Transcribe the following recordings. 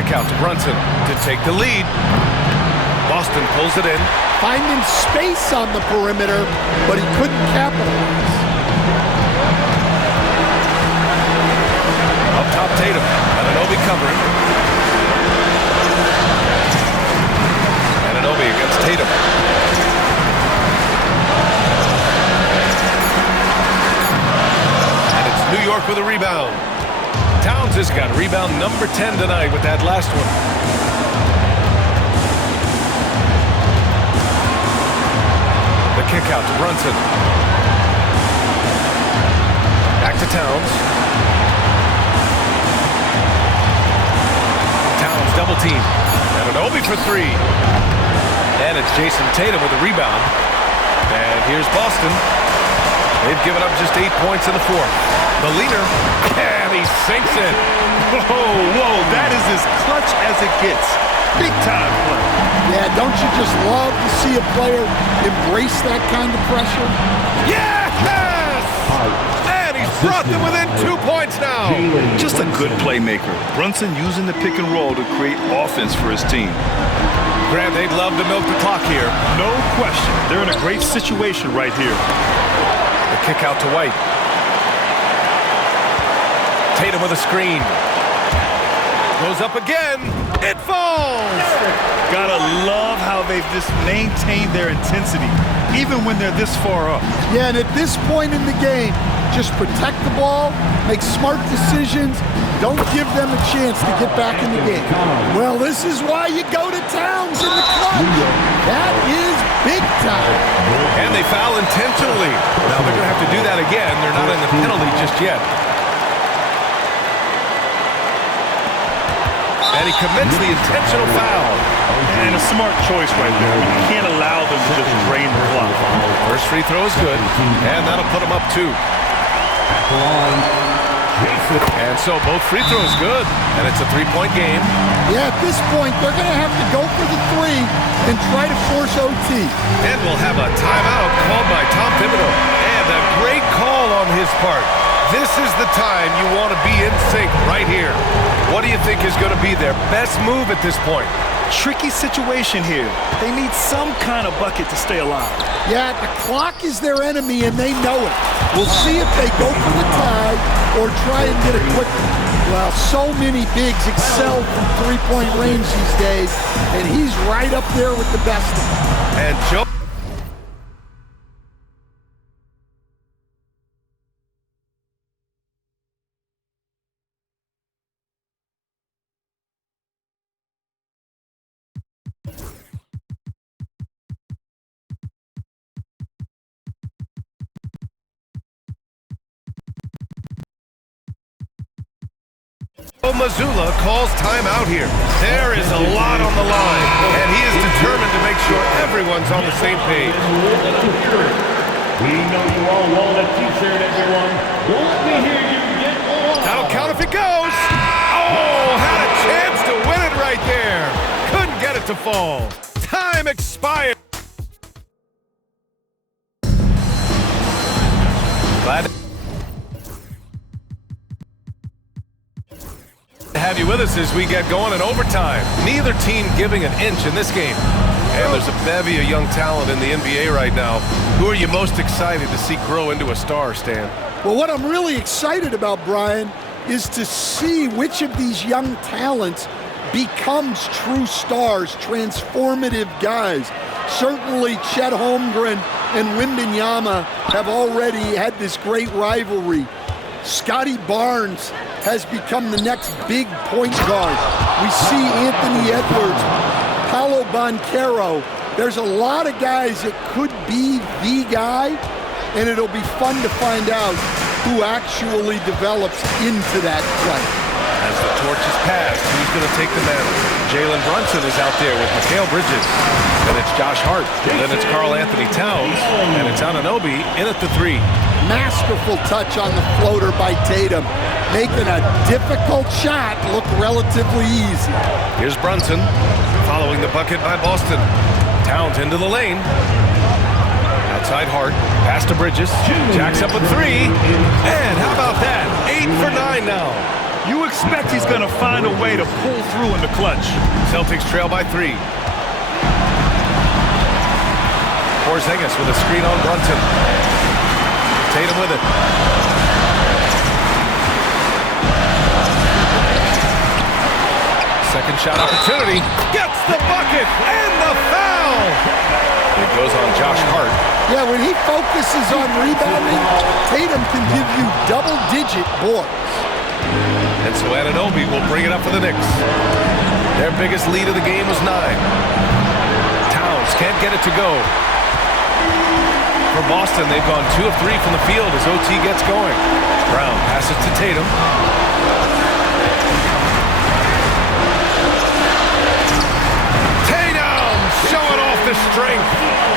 kick out to Brunson to take the lead. Boston pulls it in. Finding space on the perimeter, but he couldn't capitalize. Up top, Tatum. Anunoby covering. Anunoby against Tatum. And it's New York with a rebound. Towns has got rebound number 10 tonight with that last one. The kick out to Brunson. Back to Towns. Towns double team. Anunoby for three. And it's Jason Tatum with a rebound. And here's Boston. They've given up just 8 points in the fourth. The leader, and he sinks it. Whoa, that is as clutch as it gets. Big time play. Yeah, don't you just love to see a player embrace that kind of pressure? Yes! And he's brought them within 2 points now. Just a good playmaker. Brunson using the pick and roll to create offense for his team. Grant, they'd love to milk the clock here. No question. They're in a great situation right here. The kick out to White. Tatum with a screen. Goes up again. It falls. Gotta love how they've just maintained their intensity, even when they're this far up. Yeah, and at this point in the game, just protect the ball, make smart decisions, don't give them a chance to get back in the game. Well, this is why you go to Towns in the clutch. That is big time. And they foul intentionally. Now they're going to have to do that again. They're not in the penalty just yet. And he commits the intentional foul. And a smart choice right there. You can't allow them to just drain the clock. First free throw is good. And that'll put him up 2. And so both free throws good. And it's a 3-point game. Yeah, at this point, they're going to have to go for the 3 and try to force OT. And we'll have a timeout called by Tom Thibodeau. And a great call on his part. This is the time you want to be in sync right here. What do you think is going to be their best move at this point? Tricky situation here. They need some kind of bucket to stay alive. Yeah, the clock is their enemy, and they know it. We'll see if they go for the tie or try and get a quick. Well, so many bigs excel from three-point range these days, and he's right up there with the best of them. And Joe. Mazzulla calls timeout here. There is a lot on the line, and he is determined to make sure everyone's on the same page. We know you all want a t-shirt, everyone. Well, let me hear you get one. That'll count if it goes. Oh, had a chance to win it right there. Couldn't get it to fall. Time expired. Glad to have you with us as we get going in overtime. Neither team giving an inch in this game. And there's a bevy of young talent in the NBA right now. Who are you most excited to see grow into a star, Stan? Well, what I'm really excited about, Brian, is to see which of these young talents becomes true stars, transformative guys. Certainly Chet Holmgren and Wembanyama have already had this great rivalry. Scotty Barnes has become the next big point guard. We see Anthony Edwards, Paolo Banchero. There's a lot of guys that could be the guy, and it'll be fun to find out who actually develops into that play. As the torch is passed, who's going to take the mantle? Jalen Brunson is out there with Mikal Bridges. Then it's Josh Hart. And then it's Karl Anthony Towns. And it's Anunoby in at the 3. Masterful touch on the floater by Tatum, making a difficult shot look relatively easy. Here's Brunson, following the bucket by Boston. Towns into the lane. Outside Hart, pass to Bridges. Jacks up a 3. And how about that? 8 for 9 now. You expect he's going to find a way to pull through in the clutch. Celtics trail by 3. Porzingis with a screen on Brunson. Tatum with it. Second shot opportunity. Gets the bucket and the foul. It goes on Josh Hart. Yeah, when he focuses on rebounding, Tatum can give you double-digit boards. And so Anunoby will bring it up for the Knicks. Their biggest lead of the game was 9. Towns can't get it to go. For Boston, they've gone 2 of 3 from the field as OT gets going. Brown passes to Tatum. Tatum showing off the strength.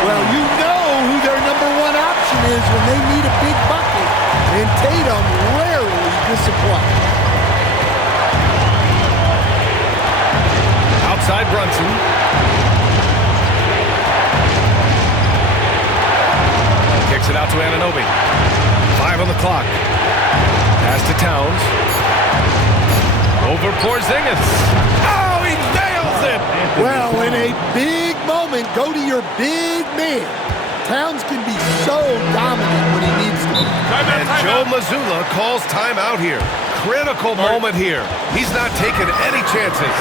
Well, you know who their number 1 option is when they need a big bucket, and Tatum rarely disappoints. Outside Brunson. Kicks it out to Anunoby. 5 on the clock. Pass to Towns. Over Porzingis. Oh, he nails it! Well, in a big moment, go to your big man. Towns can be so dominant when he needs to be. And Joe Mazzulla calls timeout here. Critical moment here. He's not taking any chances.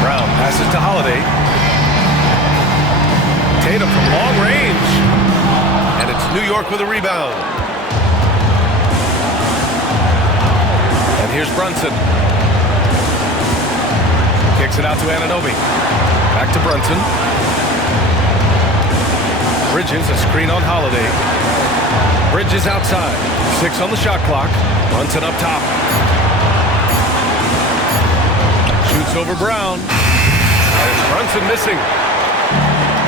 Brown passes to Holiday. Tatum from long range. And it's New York with a rebound. And here's Brunson. Kicks it out to Anunoby. Back to Brunson. Bridges, a screen on Holiday. Bridges outside. 6 on the shot clock. Brunson up top. Shoots over Brown. And it's Brunson missing.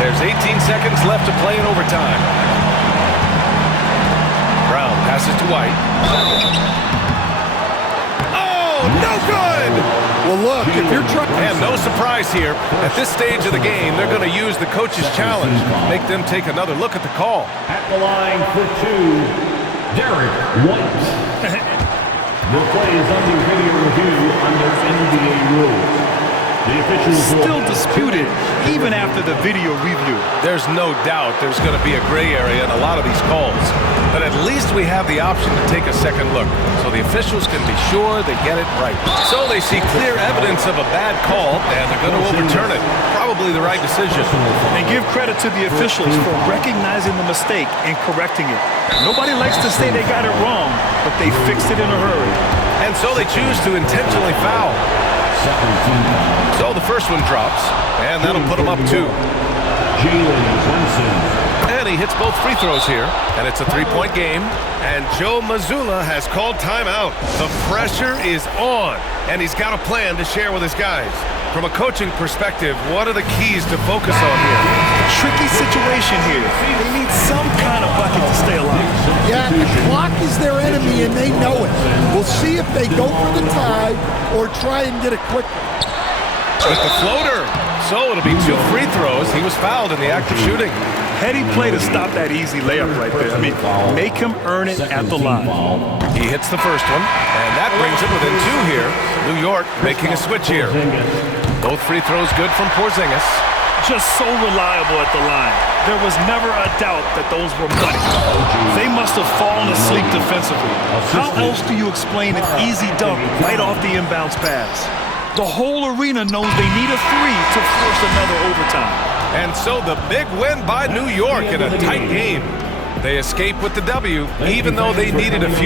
There's 18 seconds left to play in overtime. Brown passes to White. Oh, no good! Well, look, if you're trying... And no surprise here. At this stage of the game, they're going to use the coach's challenge, make them take another look at the call. At the line for 2, Derek White. The play is under video review under NBA rules. The officials Still disputed even after the video review. There's no doubt there's going to be a gray area in a lot of these calls. But at least we have the option to take a second look, so the officials can be sure they get it right. So they see clear evidence of a bad call, and they're going to overturn it. Probably the right decision. And give credit to the officials for recognizing the mistake and correcting it. Nobody likes to say they got it wrong, but they fixed it in a hurry. And so they choose to intentionally foul. So the first one drops, and that'll put him up 2. And he hits both free throws here, and it's a 3-point game. And Joe Mazzulla has called timeout. The pressure is on, and he's got a plan to share with his guys. From a coaching perspective, what are the keys to focus on here? Tricky situation here. They need some kind of bucket to stay alive. Yeah, the clock is their enemy, and they know it. We'll see if they go for the tie or try and get a quick one. With the floater. So it'll be 2 free throws. He was fouled in the act of shooting. Heady play to stop that easy layup right there. I mean, make him earn it at the line. He hits the first one, and that brings it within 2 here. New York making a switch here. Both free throws good from Porzingis. Just so reliable at the line. There was never a doubt that those were money. They must have fallen asleep defensively. How else do you explain an easy dunk right off the inbounds pass? The whole arena knows they need a 3 to force another overtime. And so the big win by New York in a tight game. They escape with the W, even though they needed a few.